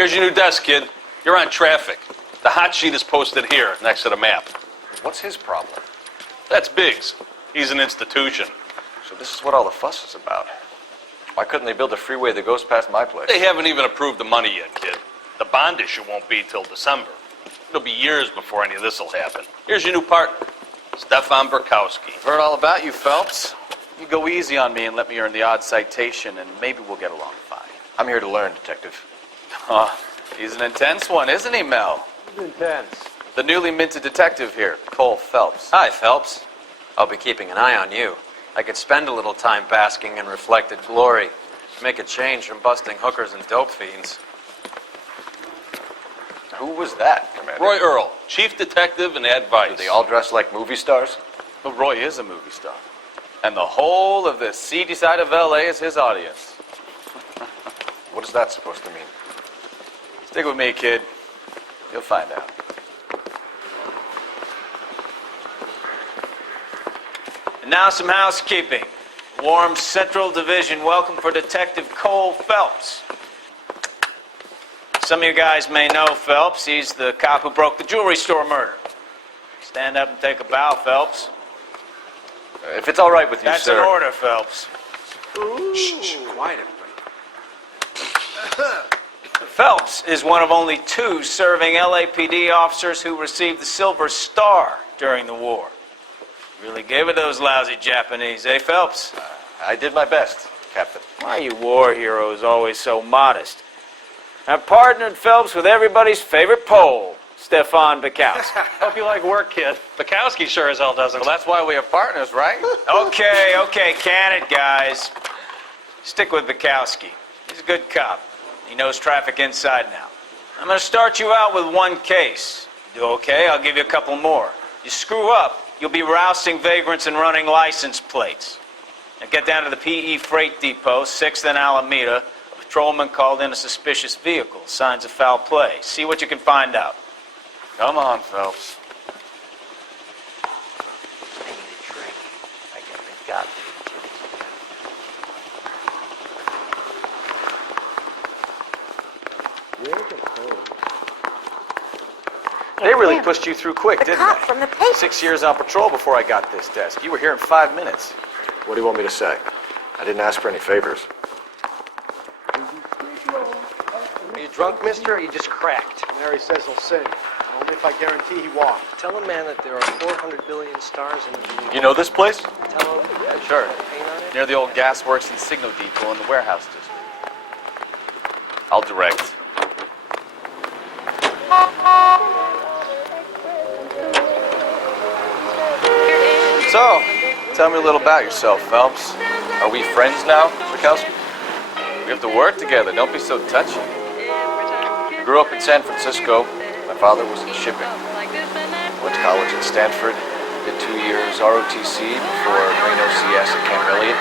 Here's your new desk, kid. You're on traffic. The hot sheet is posted here, next to the map. What's his problem? That's Biggs. He's an institution. So this is what all the fuss is about. Why couldn't they build a freeway that goes past my place? They haven't even approved the money yet, kid. The bond issue won't be till December. It'll be years before any of this will happen. Here's your new partner, Stefan Burkowski. I've heard all about you, Phelps. You go easy on me and let me earn the odd citation, and maybe we'll get along fine. I'm here to learn, Detective. Oh, he's an intense one, isn't he, Mel? He's intense. The newly minted detective here, Cole Phelps. Hi, Phelps. I'll be keeping an eye on you. I could spend a little time basking in reflected glory. Make a change from busting hookers and dope fiends. Who was that, Commander? Roy Earl, chief detective and advice. Do they all dress like movie stars? Well, Roy is a movie star. And the whole of the seedy side of L.A. is his audience. What is that supposed to mean? Stick with me, kid. You'll find out. And now some housekeeping. Warm Central Division welcome for Detective Cole Phelps. Some of you guys may know Phelps. He's the cop who broke the jewelry store murder. Stand up and take a bow, Phelps. If it's all right with you, That's sir. an order, Phelps. Shh, quiet, everybody. Phelps is one of only 2 serving LAPD officers who received the Silver Star during the war. Really gave it those lousy Japanese, eh, Phelps? I did my best, Captain. Why are you war heroes always so modest? I've partnered Phelps with everybody's favorite Pole, Stefan Burkowski. Hope you like work, kid. Bukowski sure as hell doesn't. Well, that's why we are partners, right? Okay, can it, guys. Stick with Burkowski. He's a good cop. He knows traffic inside and out. I'm going to start you out with 1 case. You do okay, I'll give you a couple more. You screw up, you'll be rousting vagrants and running license plates. Now get down to the PE Freight Depot, 6th and Alameda. A patrolman called in a suspicious vehicle. Signs of foul play. See what you can find out. Come on, Phelps. I need a drink. I get the got. They really pushed you through quick, didn't cop they? from the paper. 6 years on patrol before I got this desk. You were here in 5 minutes. What do you want me to say? I didn't ask for any favors. Are you drunk, mister, or you just cracked? Mary says he'll sing. Only if I guarantee he walked. Tell a man that there are 400 billion stars in the universe. You know this place? Tell him. Yeah, sure. Paint on it. Near the old gas works and signal depot in the warehouse district. I'll direct. So, tell me a little about yourself, Phelps. Are we friends now, Burkowski? We have to work together. Don't be so touchy. Grew up in San Francisco. My father was in shipping. Went to college at Stanford. Did 2 years ROTC before Reno CS at Camp Elliott.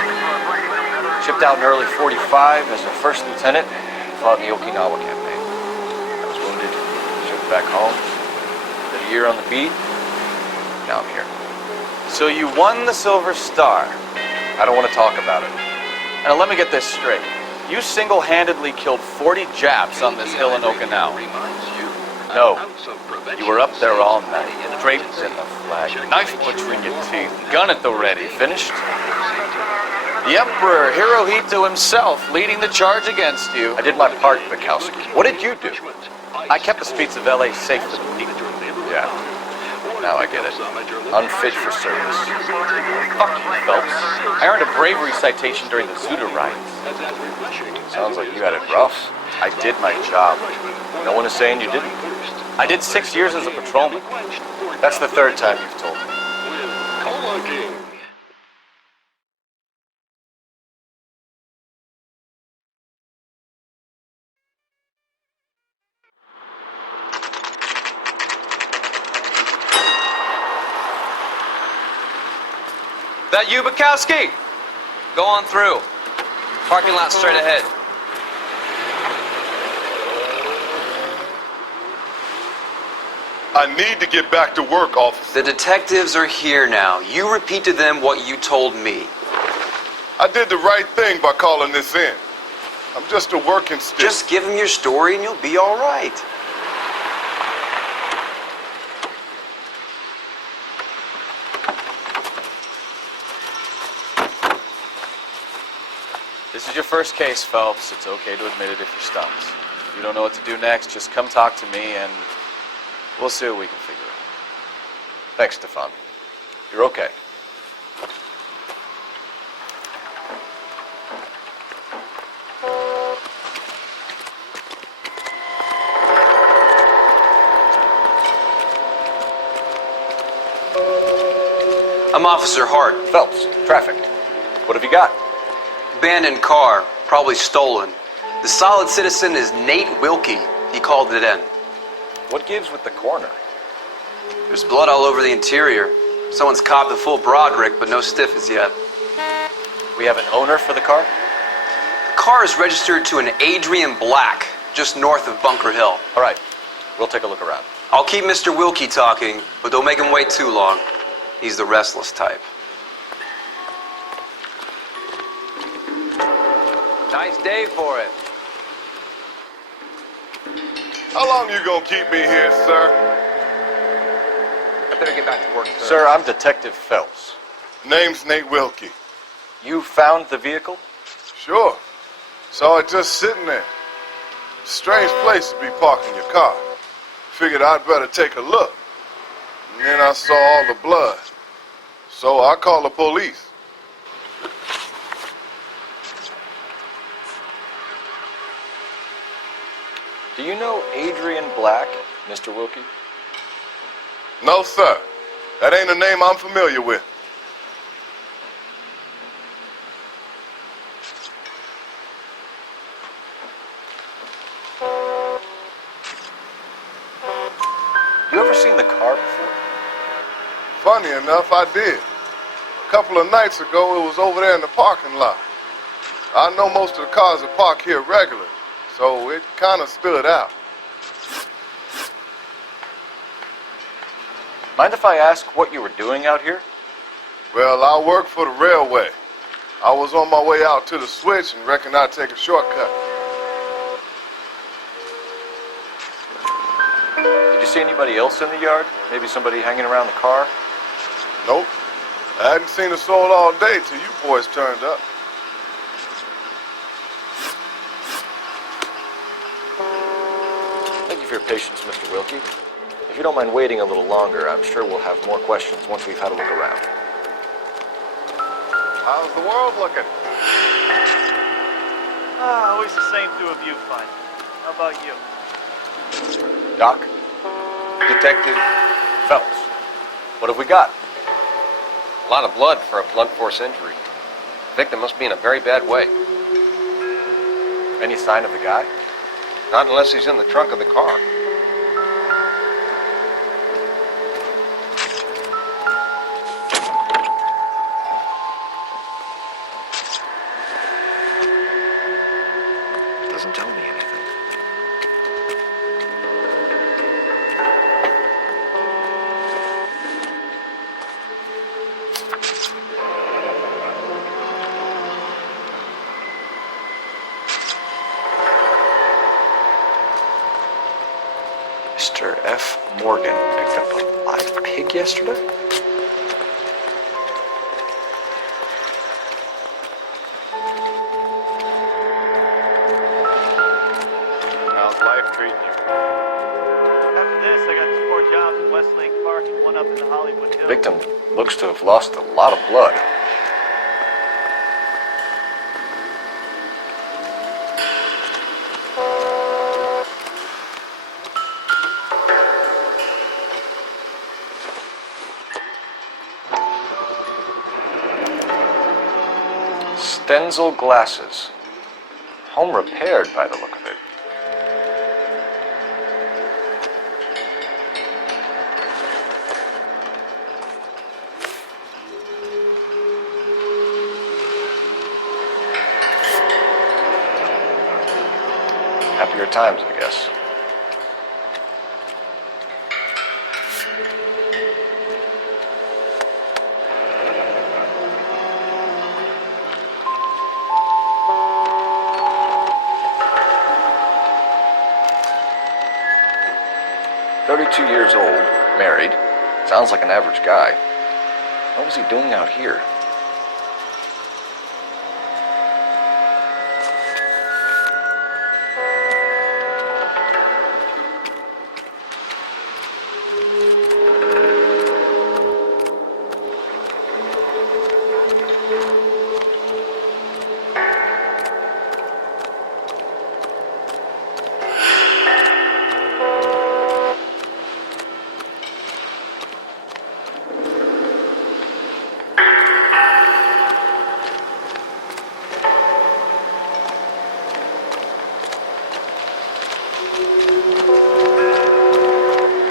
Shipped out in early '45 as a first lieutenant. Fought in the Okinawa campaign. I was wounded. Shipped back home. Did a year on the beat. Now I'm here. So you won the Silver Star. I don't want to talk about it. Now let me get this straight. You single-handedly killed 40 Japs on this hill in Okinawa. No. You were up there all night, draped in the flag, knife between your teeth, gun at the ready. Finished? The Emperor Hirohito himself leading the charge against you. I did my part, Bukowski. What did you do? I kept the streets of L.A. safe for the people. Yeah. Now I get it. Unfit for service. Fuck you, Phelps. I earned a bravery citation during the Zuda riots. Sounds like you had it rough. I did my job. No one is saying you didn't. I did 6 years as a patrolman. That's the 3rd time you've told me. That you, Bukowski? Go on through. Parking lot straight ahead. I need to get back to work, officer. The detectives are here now. You repeat to them what you told me. I did the right thing by calling this in. I'm just a working stick. Just give him your story and you'll be all right. This is your first case, Phelps. It's okay to admit it if you're stumped. If you don't know what to do next, just come talk to me and we'll see what we can figure out. Thanks, Stefan. You're okay. I'm Officer Hart. Phelps, traffic. What have you got? Abandoned car, probably stolen. The solid citizen is Nate Wilkie. He called it in. What gives with the coroner? There's blood all over the interior. Someone's copped the full Broderick, but no stiff as yet. We have an owner for the car? The car is registered to an Adrian Black, just north of Bunker Hill. All right, we'll take a look around. I'll keep Mr. Wilkie talking, but don't make him wait too long. He's the restless type. Nice day for it. How long you gonna keep me here, sir? I better get back to work, Sir, I'm Detective Phelps. Name's Nate Wilkie. You found the vehicle? Sure. Saw it just sitting there. Strange place to be parking your car. Figured I'd better take a look. And then I saw all the blood. So I called the police. Do you know Adrian Black, Mr. Wilkie? No, sir. That ain't a name I'm familiar with. You ever seen the car before? Funny enough, I did. A couple of nights ago, it was over there in the parking lot. I know most of the cars are parked here regularly, so it kind of stood out. Mind if I ask what you were doing out here? Well, I work for the railway. I was on my way out to the switch and reckoned I'd take a shortcut. Did you see anybody else in the yard? Maybe somebody hanging around the car? Nope. I hadn't seen a soul all day till you boys turned up. Thank you for your patience, Mr. Wilkie. If you don't mind waiting a little longer, I'm sure we'll have more questions once we've had a look around. How's the world looking? Always the same two of you fight. How about you? Doc? Detective, Phelps. What have we got? a lot of blood for a blunt force injury. Victim must be in a very bad way. Any sign of the guy? Not unless he's in the trunk of the car. Doesn't tell me anything. Mr. F. Morgan picked up a live pig yesterday? How's life treating you? After this, I got 4 jobs in Westlake Park and 1 up in the Hollywood Hills. Victim looks to have lost a lot of blood. Stenzel glasses. Home repaired by the look of it. Happier times, I guess. 32 years old, married. Sounds like an average guy. What was he doing out here?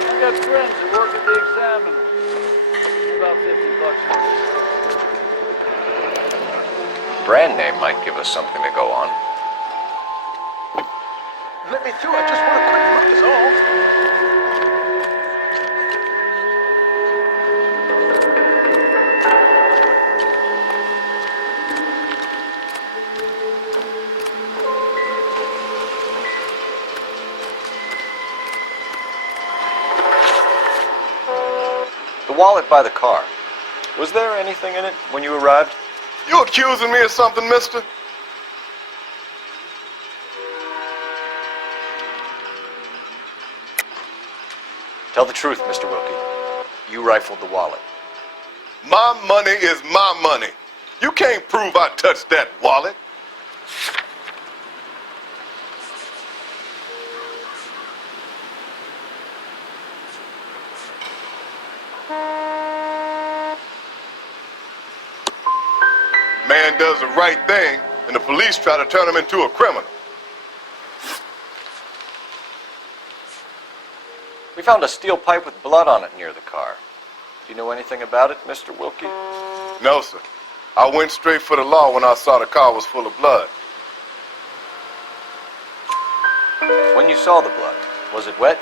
I got friends who work at the Examiner. About $50 for Brand name might give us something to go on. Let me through. I just want a quick look is all. The wallet by the car. Was there anything in it when you arrived? You accusing me of something, mister? Tell the truth, Mr. Wilkie. You rifled the wallet. My money is my money. You can't prove I touched that wallet. Man does the right thing, and the police try to turn him into a criminal. We found a steel pipe with blood on it near the car. Do you know anything about it, Mr. Wilkie? No, sir. I went straight for the law when I saw the car was full of blood. When you saw the blood, was it wet,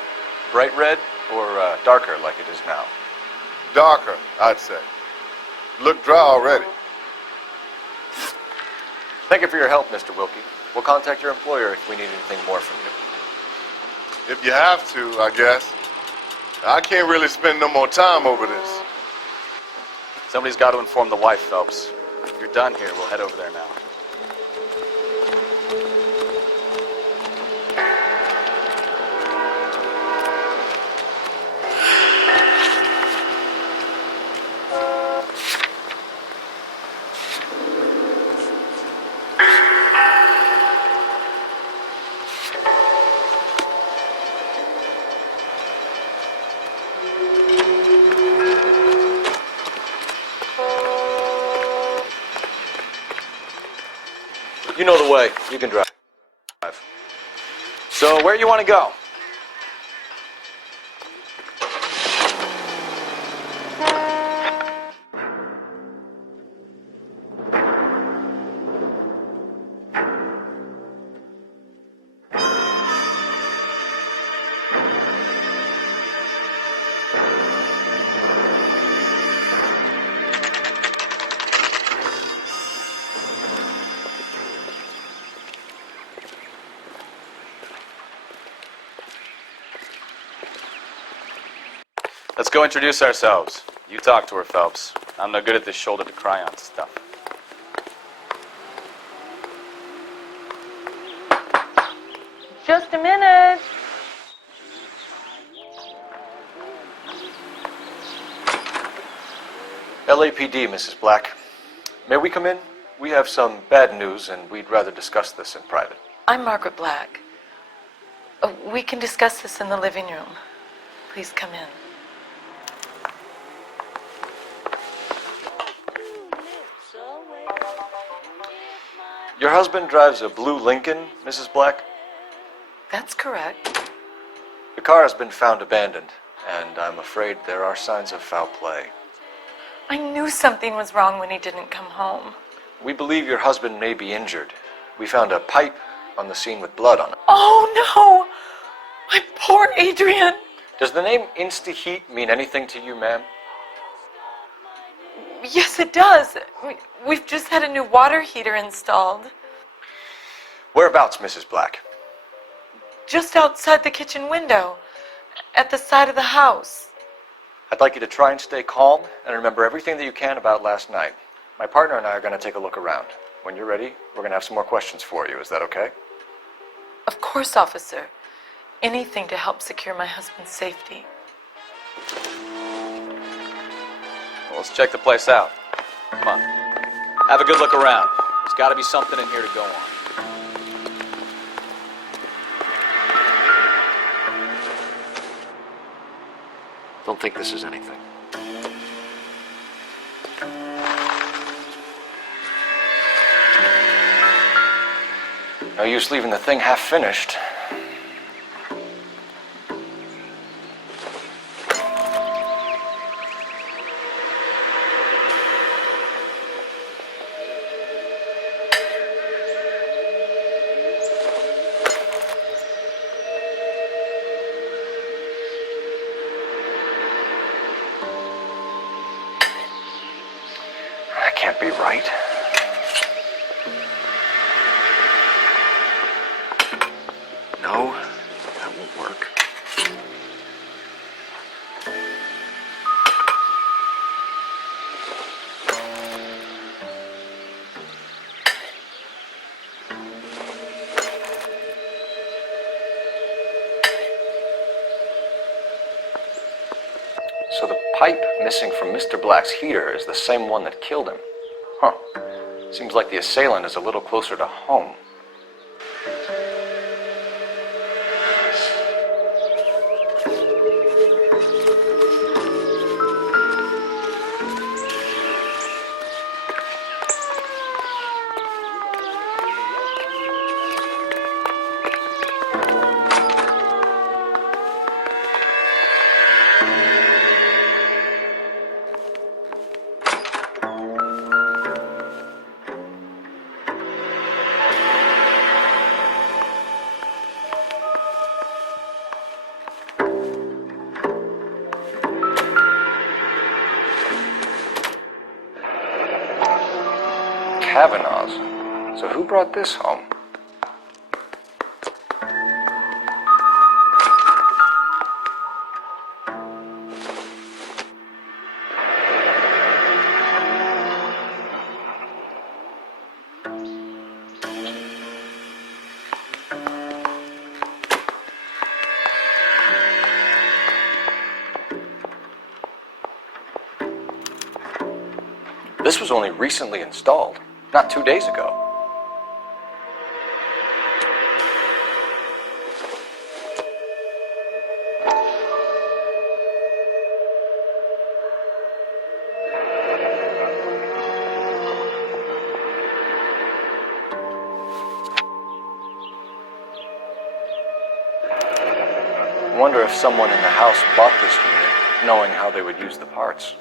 bright red, or darker like it is now? Darker, I'd say. Looked dry already. Thank you for your help, Mr. Wilkie. We'll contact your employer if we need anything more from you. If you have to, I guess. I can't really spend no more time over this. Somebody's got to inform the wife, Phelps. If you're done here, we'll head over there now. You know the way. You can drive. So, where you want to go? Let's go introduce ourselves. You talk to her, Phelps. I'm no good at this shoulder to cry on stuff. Just a minute. LAPD, Mrs. Black. May we come in? We have some bad news, and we'd rather discuss this in private. I'm Margaret Black. We can discuss this in the living room. Please come in. Your husband drives a blue Lincoln, Mrs. Black? That's correct. The car has been found abandoned, and I'm afraid there are signs of foul play. I knew something was wrong when he didn't come home. We believe your husband may be injured. We found a pipe on the scene with blood on it. Oh, no! My poor Adrian! Does the name Insta-Heat mean anything to you, ma'am? Yes, it does. We've just had a new water heater installed. Whereabouts, Mrs. Black? Just outside the kitchen window. at the side of the house. I'd like you to try and stay calm and remember everything that you can about last night. My partner and I are going to take a look around. When you're ready, we're going to have some more questions for you. Is that okay? Of course, officer. Anything to help secure my husband's safety. Well, let's check the place out. Come on. Have a good look around. There's got to be something in here to go on. Don't think this is anything. No use leaving the thing half finished. That can't be right. No, that won't work. So the pipe missing from Mr. Black's heater is the same one that killed him. Huh. Seems like the assailant is a little closer to home. Kavanaugh's. So who brought this home? This was only recently installed. Not 2 days ago. I wonder if someone in the house bought this unit knowing how they would use the parts.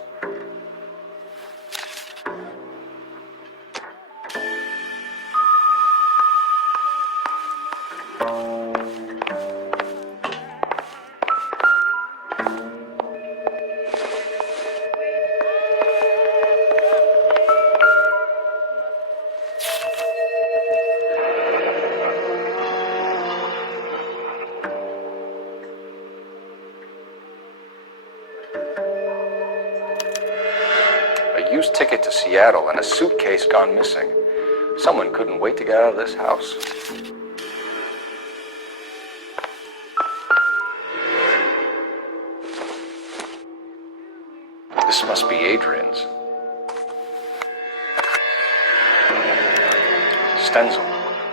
A used ticket to Seattle and a suitcase gone missing. Someone couldn't wait to get out of this house. This must be Adrian's. Stencil,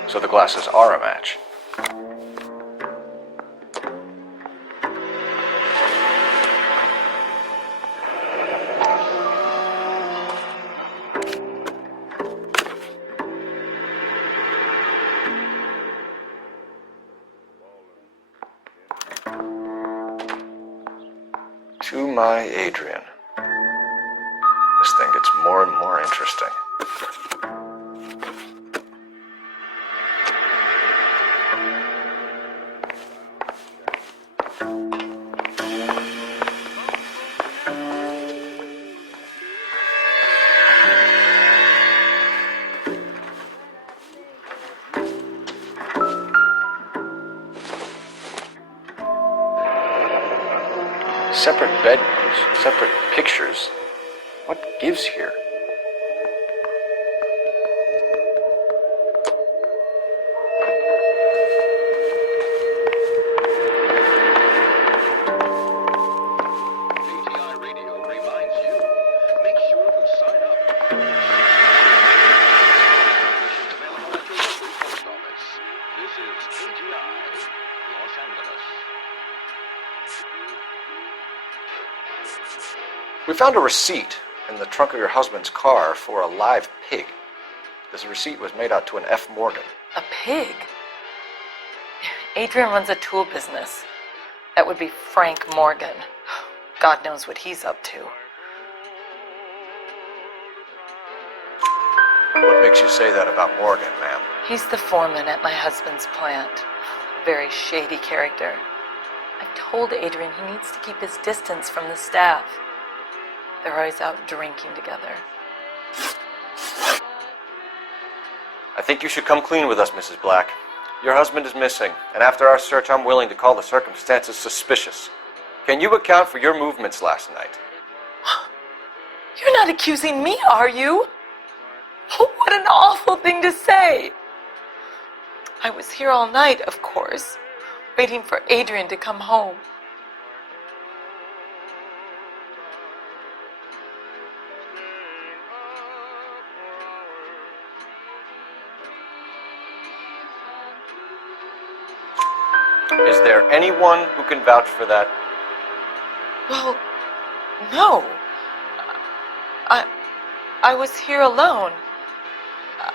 so the glasses are a match. To my Adrian. This thing gets more and more interesting. Separate bedrooms, separate pictures. What gives here? We found a receipt in the trunk of your husband's car for a live pig. This receipt was made out to an F. Morgan. A pig? Adrian runs a tool business. That would be Frank Morgan. God knows what he's up to. What makes you say that about Morgan, ma'am? He's the foreman at my husband's plant. Very shady character. I've told Adrian he needs to keep his distance from the staff. They're always out drinking together. I think you should come clean with us, Mrs. Black. Your husband is missing, and after our search, I'm willing to call the circumstances suspicious. Can you account for your movements last night? You're not accusing me, are you? What an awful thing to say. I was here all night, of course, waiting for Adrian to come home. Is there anyone who can vouch for that? Well, no. I was here alone.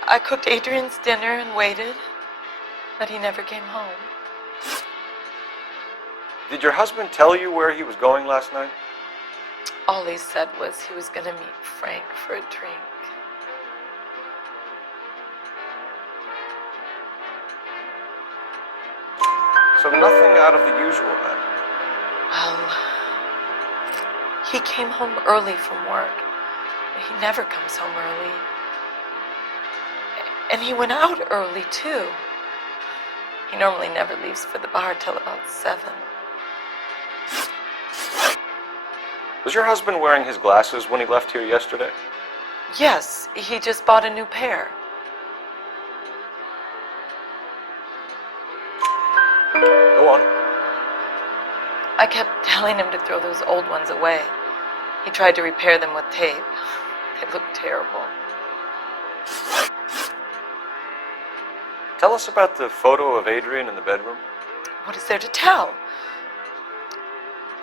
I cooked Adrian's dinner and waited, but he never came home. Did your husband tell you where he was going last night? All he said was he was going to meet Frank for a drink. So nothing out of the usual then? Well, he came home early from work. He never comes home early. And he went out early, too. He normally never leaves for the bar till about 7. Was your husband wearing his glasses when he left here yesterday? Yes, he just bought a new pair. Go on. I kept telling him to throw those old ones away. He tried to repair them with tape. They looked terrible. Tell us about the photo of Adrian in the bedroom. What is there to tell?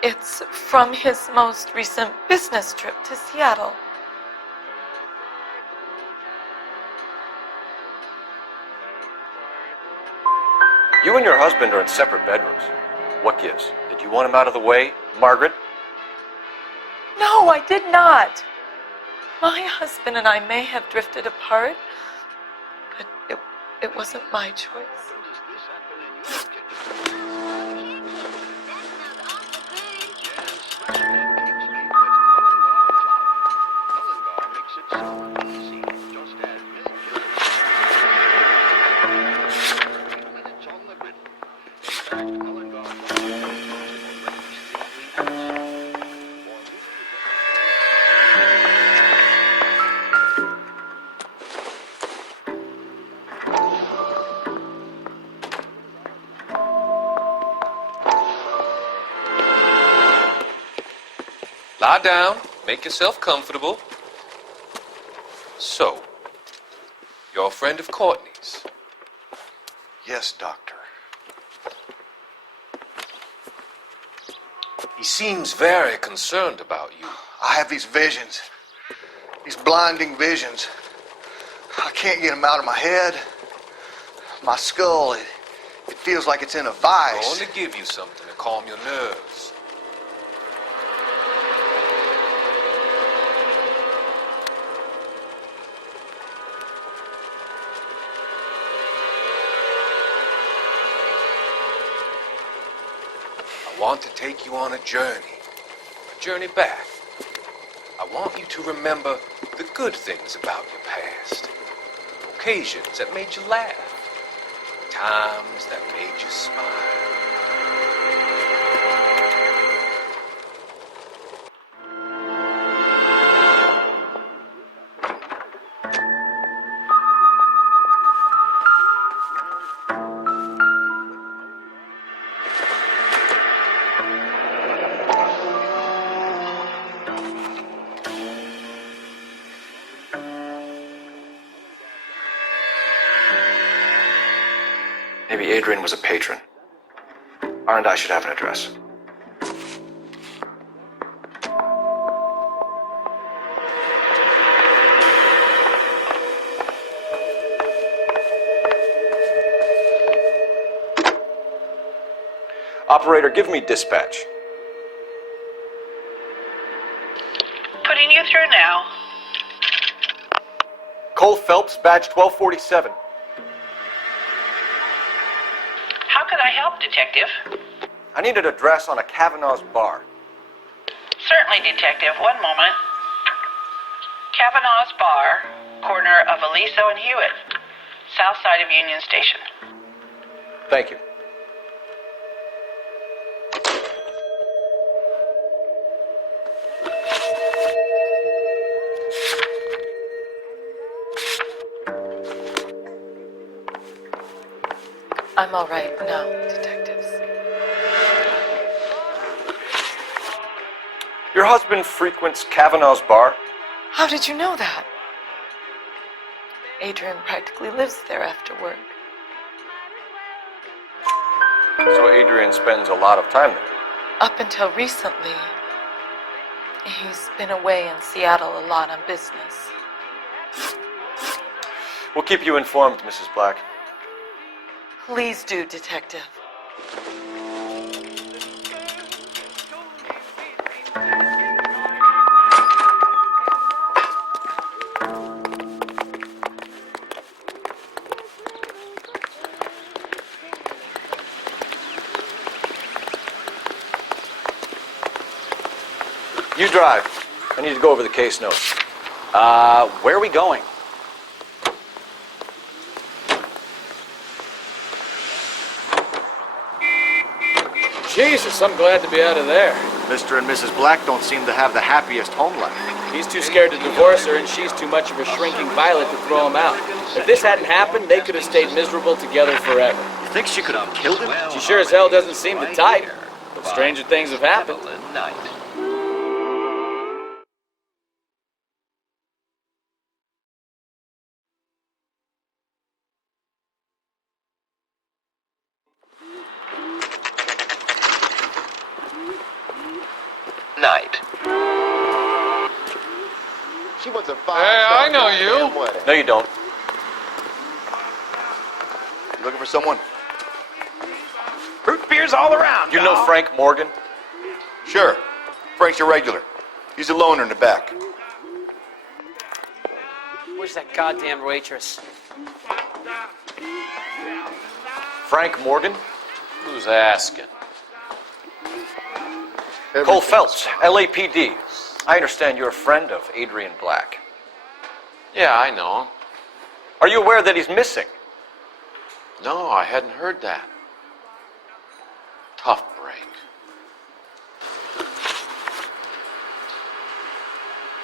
It's from his most recent business trip to Seattle. You and your husband are in separate bedrooms. What gives? Did you want him out of the way, Margaret? No, I did not. My husband and I may have drifted apart, but it wasn't my choice. Lie down, make yourself comfortable. So, you're a friend of Courtney's? Yes, Doctor. He seems very concerned about you. I have these visions, these blinding visions. I can't get them out of my head. My skull, it feels like it's in a vice. I want to give you something to calm your nerves. I want to take you on a journey back. I want you to remember the good things about your past, occasions that made you laugh, times that made you smile. Adrian was a patron. R&I should have an address. Operator, give me dispatch. Putting you through now. Cole Phelps, badge 1247. How could I help, Detective? I need an address on a Kavanaugh's bar. Certainly, Detective. One moment. Kavanaugh's Bar, corner of Aliso and Hewitt, south side of Union Station. Thank you. I'm all right now, detectives. Your husband frequents Kavanaugh's bar? How did you know that? Adrian practically lives there after work. So Adrian spends a lot of time there. Up until recently, he's been away in Seattle a lot on business. We'll keep you informed, Mrs. Black. Please do, Detective. You drive. I need to go over the case notes. Where are we going? Jesus, I'm glad to be out of there. Mr. and Mrs. Black don't seem to have the happiest home life. He's too scared to divorce her, and she's too much of a shrinking violet to throw him out. If this hadn't happened, they could have stayed miserable together forever. You think she could have killed him? She sure as hell doesn't seem to type. But stranger things have happened. Night. She wants a Hey, five-star I know goddamn you. wedding. No, you don't. You looking for someone? Root beers all around. You know dawg. Frank Morgan? Sure. Frank's your regular. He's a loner in the back. Where's that goddamn waitress? Frank Morgan? Who's asking? Cole Phelps, LAPD. I understand you're a friend of Adrian Black. Yeah, I know him. Are you aware that he's missing? No, I hadn't heard that. Tough break.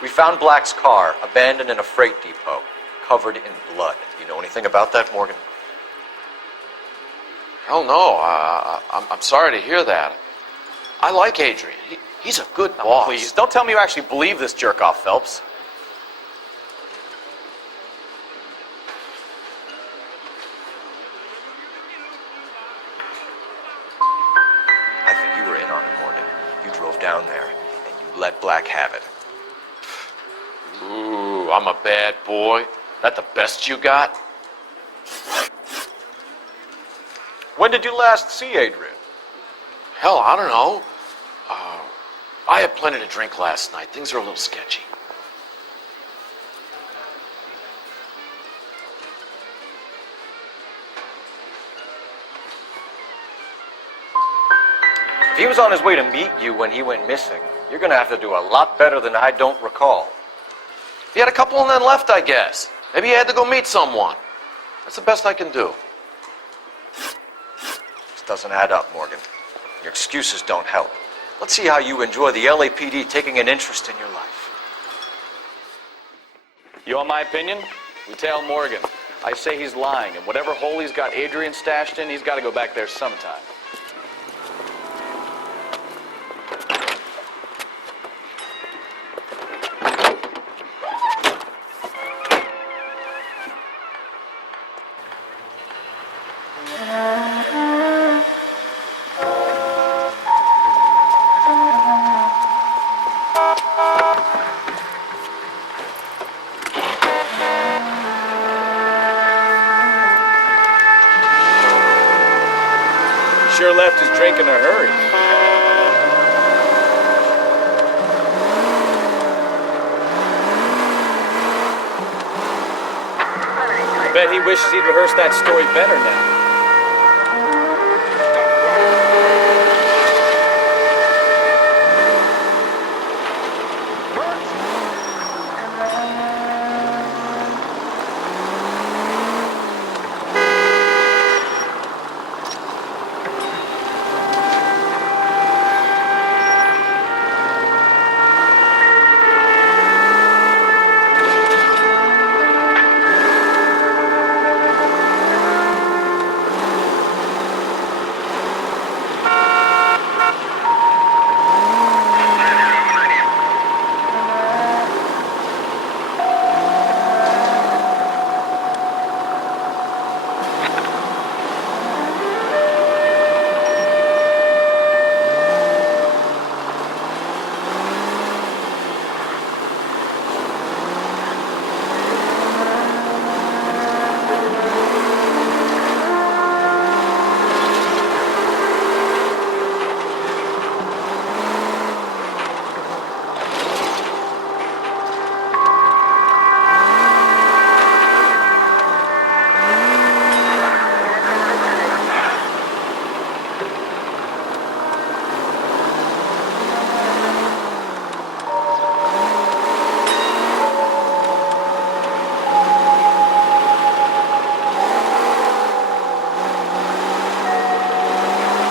We found Black's car abandoned in a freight depot, covered in blood. You know anything about that, Morgan? Hell no. I'm sorry to hear that. I like Adrian. He's a good boss. Please, don't tell me you actually believe this jerk-off, Phelps. I think you were in on it, Morgan. You drove down there, and you let Black have it. Ooh, I'm a bad boy. That the best you got? When did you last see Adrian? Hell, I don't know. I had plenty to drink last night. Things are a little sketchy. If he was on his way to meet you when he went missing, you're going to have to do a lot better than I don't recall. He had a couple and then left, I guess. Maybe he had to go meet someone. That's the best I can do. This doesn't add up, Morgan. Your excuses don't help. Let's see how you enjoy the LAPD taking an interest in your life. You want my opinion? We tail Morgan. I say he's lying, and whatever hole he's got Adrian stashed in, he's got to go back there sometime. sure left his drink in a hurry. I bet he wishes he'd rehearsed that story better now.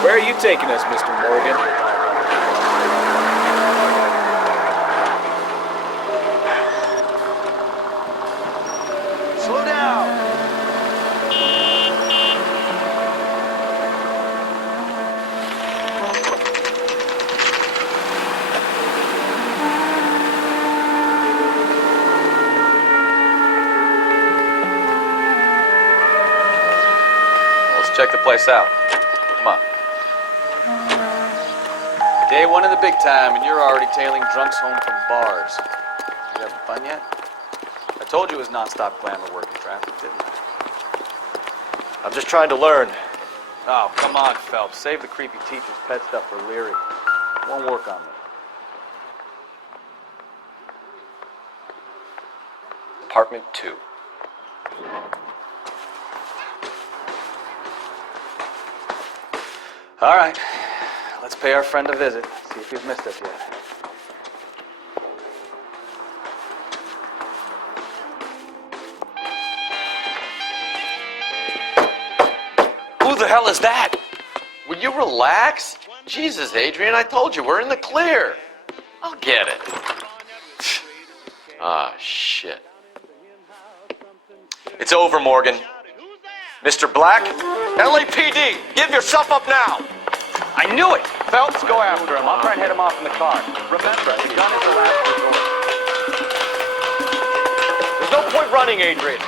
Where are you taking us, Mr. Morgan? Slow down. Let's check the place out. Come on. Day one of the big time, and you're already tailing drunks home from bars. You having fun yet? I told you it was non-stop glamour working traffic, didn't I? I'm just trying to learn. Oh, come on, Phelps. Save the creepy teacher's pet stuff for Leary. Won't work on me. Apartment 2. All right. Let's pay our friend a visit. See if he's missed us yet. Who the hell is that? Will you relax? Jesus, Adrian, I told you, we're in the clear. I'll get it. Ah, shit. It's over, Morgan. Mr. Black, LAPD, give yourself up now. I knew it. Phelps, go after him. I'll try and head him off in the car. Remember, the gun is the last resort. There's no point running, Adrian.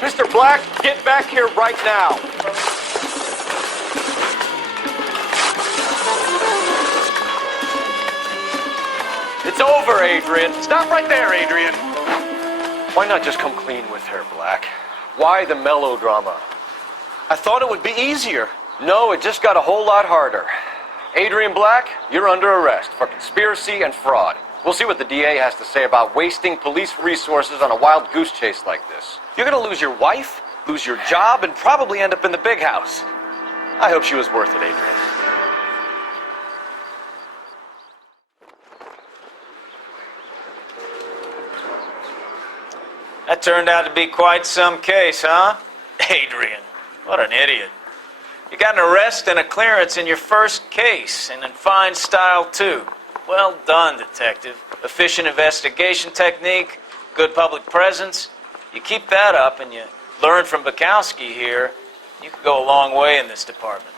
Mr. Black, get back here right now. It's over, Adrian. Stop right there, Adrian. Why not just come clean with her, Black? Why the melodrama? I thought it would be easier. No, it just got a whole lot harder. Adrian Black, you're under arrest for conspiracy and fraud. We'll see what the DA has to say about wasting police resources on a wild goose chase like this. You're gonna lose your wife, lose your job, and probably end up in the big house. I hope she was worth it, Adrian. That turned out to be quite some case, huh? Adrian, what an idiot. You got an arrest and a clearance in your first case, and in fine style, too. Well done, detective. Efficient investigation technique, good public presence. You keep that up and you learn from Bukowski here, you could go a long way in this department.